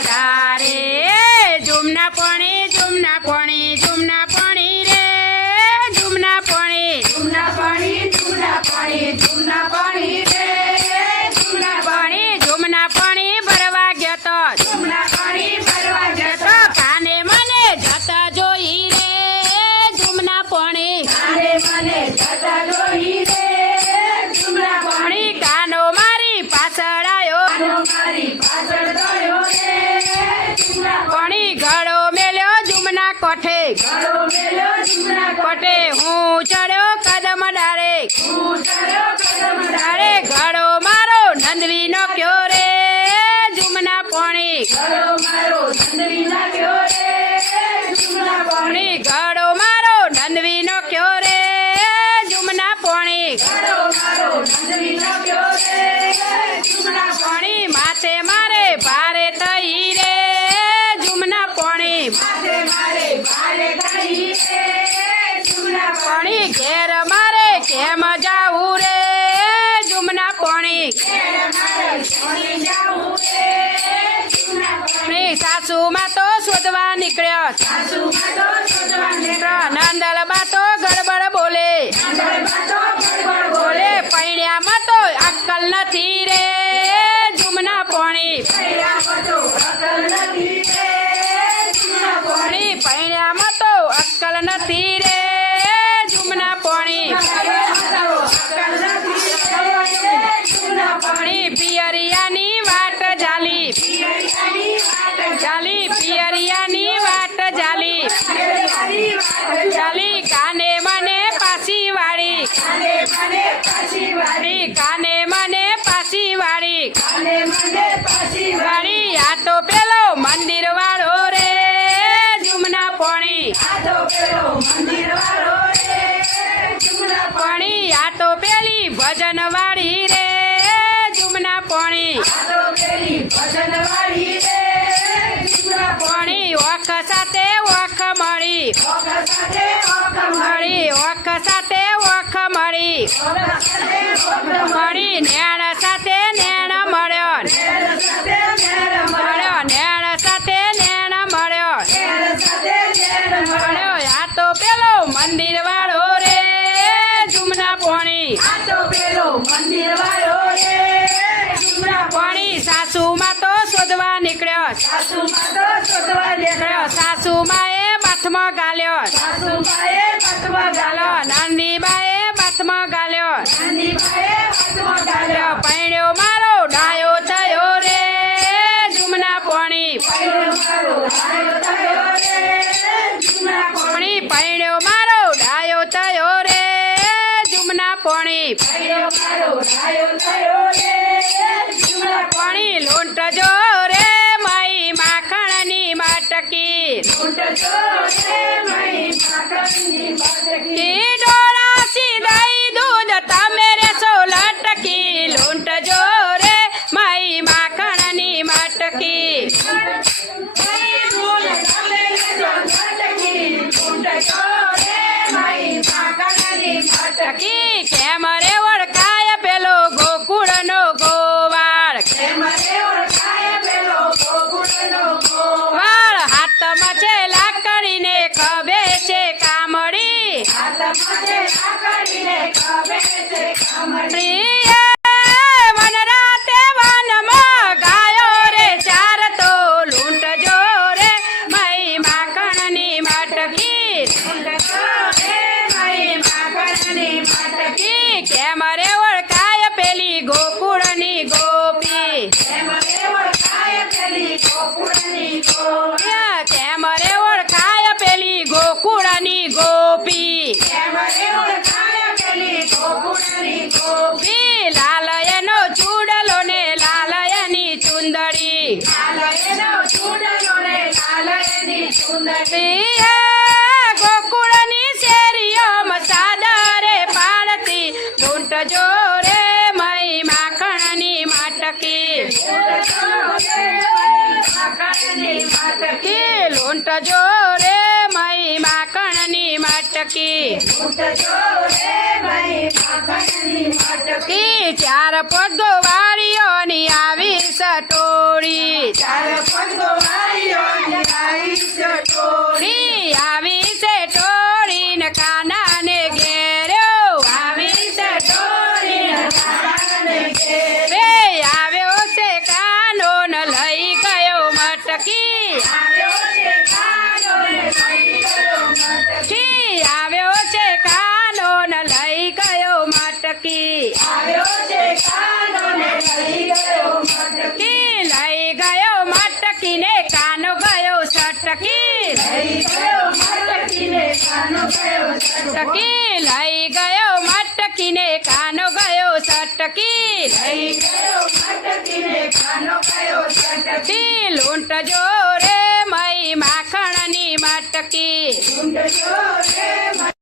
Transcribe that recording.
ધારે જુમના પાણી રે જુમના પાણી રે જુમના પાણી ભરવા ગયો તો કાને મને જતા જોઈ રે જુમના પાણી કાનો મારી પાછળ આયો પાણી ઘડો મેલ્યો જુમના કોઠે હું ચડ્યો કદમ ડારે ઘડો મારો નંદવી નો ક્યો રે જુમના પાણી ઘડો મારો નંદવી નો ક્યો રે જુમના પાણી માથે મારે ભારે થઈ રે જુમના પાણી ઘેર મારે કેમ જાવું રે જુમના પાણી સાસુમાં તો શોધવા નીકળ્યો નંદલબા તો ગડબડ બોલે પૈણ્યામાં તો અક્કલ નથી રે જુમના પાણી પૈણ્યામાં તો અક્કલ નથી રે જુમના પાણી પિયરિયાની વાટ જાલી પિયરિયાની વાટ જાલી કાને મને પાછી વાળી આ તો પેલો મંદિર વાળો રે જુમના પાણી આ તો પેલી ભજન વાળી રે જુમના પાણી ઓખ સાથે ઓખ મળી નેણ સાથે નેણ મળ્યો આ તો પેલો મંદિર વાળો રે જુમના પાણી સાસુમાં તો શોધવા નીકળ્યો સાસુમાએ બાથમાં ગાલ્યો નંદીબાએ બાથમાં ગાલ્યો પૈણ્યો મારો ડાયો થયો રે જુમના પાણી પૈણ્યો મારો ડાયો થયો રે જુમના પાણી લૂંટ જો રે માઈ માખણની માટકી ડોળા સીધાઈ દૂધ તમે રેસો લટકી લૂંટ જો રે માઈ માખણની માટકી કેમ રે ઓળખાય પેલો ગોકુળનો ગોવાળ વાળ હાથમાં છે લાકડીને ખભે છે કામડી પ્રિય વનરાતે વનમાં ગાયો રે ચાર તો લૂંટ જો રે માઈ માખણની માટકી કેમ રે ઓળખાય પેલી ગોકુળની ગોપી કેમ રે ઓળખાય પેલી ગોકુળની ગોપી લાલયનો ચૂડલો ને લાલયની ચુંદડી ગોકુળની શેરીઓમાં સાદરે પાડતી લૂંટ જો રે મઈ માખણની માટકી લૂંટ જો રે મઈ માખણની માટકી મટકી લૂંટજો રે ભાઈ માખણની મટકી ચાર પોત વાળીઓની આવી સટોડી ચાર પંગો વાળીઓની આવી સટોડી આવી છે ટોળી ને કાનાને ઘેર્યો આવી સટોડીને કાનાને ઘેર રે આવ્યો છે કાનો ન લઈ ગયો મટકી આવ્યો છે કાનોને લઈ ગયો મટકી આવ્યો છે કાનો ન લઈ ગયો મટકી આવ્યો છે કાનોને લઈ ગયો મટકી લઈ ગયો મટકી ને કાનો ગયો સટકી લઈ ગયો મટકીને કાનો ગયો સટકી લઈ ગયો મટકી ને કાનો ગયો સટકી લઈ ગયો મટકીને કાનો ગયો સટકી લૂંટજો રે મઈ માખણની મટકી લૂંટજો